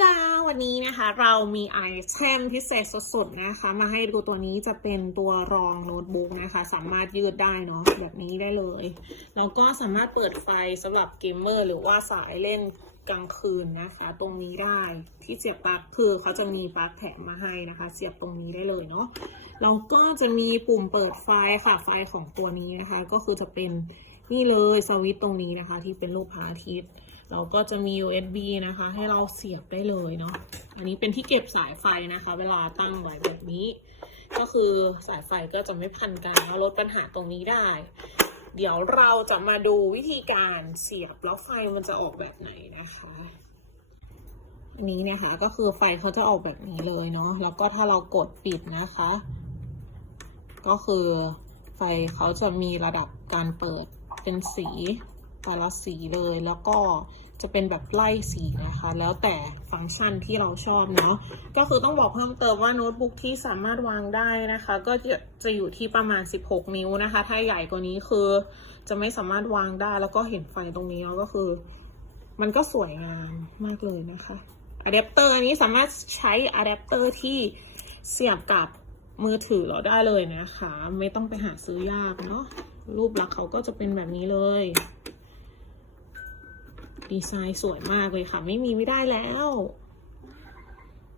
จ้าวันนี้นะคะเรามีไอเทมพิเศษสุดๆนะคะ มาให้ดูตัวนี้จะเป็นตัวรองโน้ตบุ๊กนะคะ สามารถยืดได้เนาะแบบนี้ได้เลย แล้วก็สามารถเปิดไฟสำหรับเกมเมอร์หรือว่าสายเล่นกลางคืนนะคะ ตรงนี้ได้ที่เสียบปลั๊กคือเขาจะมีปลั๊กแถมมาให้นะคะ เสียบตรงนี้ได้เลยเนาะแล้วก็จะมีปุ่มเปิดไฟค่ะไฟของตัวนี้นะคะ ก็คือจะเป็นนี่เลยสวิตช์ตรงนี้นะคะ ที่เป็นรูปพระอาทิตย์ เราก็จะมี USB นะคะ ให้เราเสียบได้เลยเนาะ อันนี้เป็นที่เก็บสายไฟนะคะ เวลาตั้งไว้แบบนี้ ก็คือสายไฟก็จะไม่พันกันแล้วลดปัญหาตรงนี้ได้ เดี๋ยวเราจะมาดูวิธีการเสียบแล้วไฟมันจะออกแบบไหนนะคะอันนี้นะคะก็คือไฟเขาจะออกแบบนี้เลยเนาะ แล้วก็ถ้าเรากดปิดนะคะ ก็คือไฟเขาจะมีระดับการเปิดเป็นสี แต่ละสีเลย แล้วก็จะเป็นแบบไล่สีนะคะ แล้วแต่ฟังก์ชันที่เราชอบเนาะ ก็คือต้องบอกเพิ่มเติมว่าโน้ตบุ๊กที่สามารถวางได้นะคะ ก็จะจะอยู่ที่ประมาณ 16 นิ้วนะคะ ถ้าใหญ่กว่านี้คือจะไม่สามารถวางได้ แล้วก็เห็นไฟตรงนี้แล้วก็คือ มันก็สวยงามมากเลยนะคะอะแดปเตอร์อันนี้สามารถใช้อะแดปเตอร์ที่เสียบกับมือถือเราได้เลยนะคะ ไม่ต้องไปหาซื้อยากเนาะรูปลักษณ์เขาก็จะเป็นแบบนี้เลย ดีไซน์สวยมากเลยค่ะ ไม่มีไม่ได้แล้ว